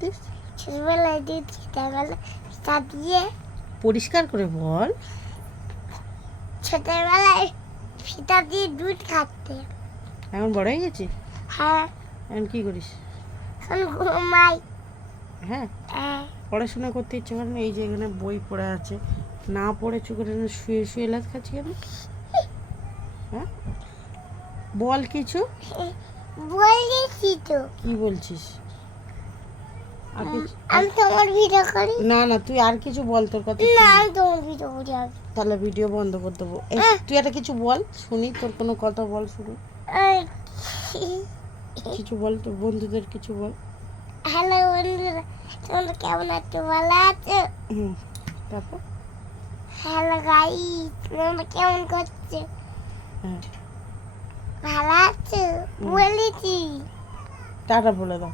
করতিস? ছোটবেলায় দুধ খেতে গেলে ফিতা দিয়ে। পরিষ্কার করে বল। ছোটবেলায় ফিতা দিয়ে দুধ খাচ্ছে। এখন বড় হয়ে গেছিস? হ্যাঁ। এখন কি করিস? এখন ঘুমাই। হ্যাঁ, পড়াশোনা করতে ইচ্ছে করে না? এই যে এখানে বই পড়ে আছে, না পড়ে চুপ করে শুয়ে শুয়ে লাত খাচ্ছি কেন? হ্যাঁ, বল কিছু। বলেছি তো। কি বলছিস? আর কিছু? আমি তোমার ভিডিও করি। না না, তুই আর কিছু বল, তোর কথা না, শুনি। আমি তোমার ভিডিও করি আগে। তাহলে ভিডিও বন্ধ করে দেবো। তুই একটা কিছু বল শুনি, তোর কোনো কথা বল শুনি। কিছু বল, তোর বন্ধুদের কিছু বল। হ্যালো বন্ধুরা, তোমরা কেমন আছো? ভালো আছো? তারপর হ্যালো গাইস, তোমরা কেমন করছো? হ্যাঁ, ভালো আছো বলেছি। টাটা বলে দাও।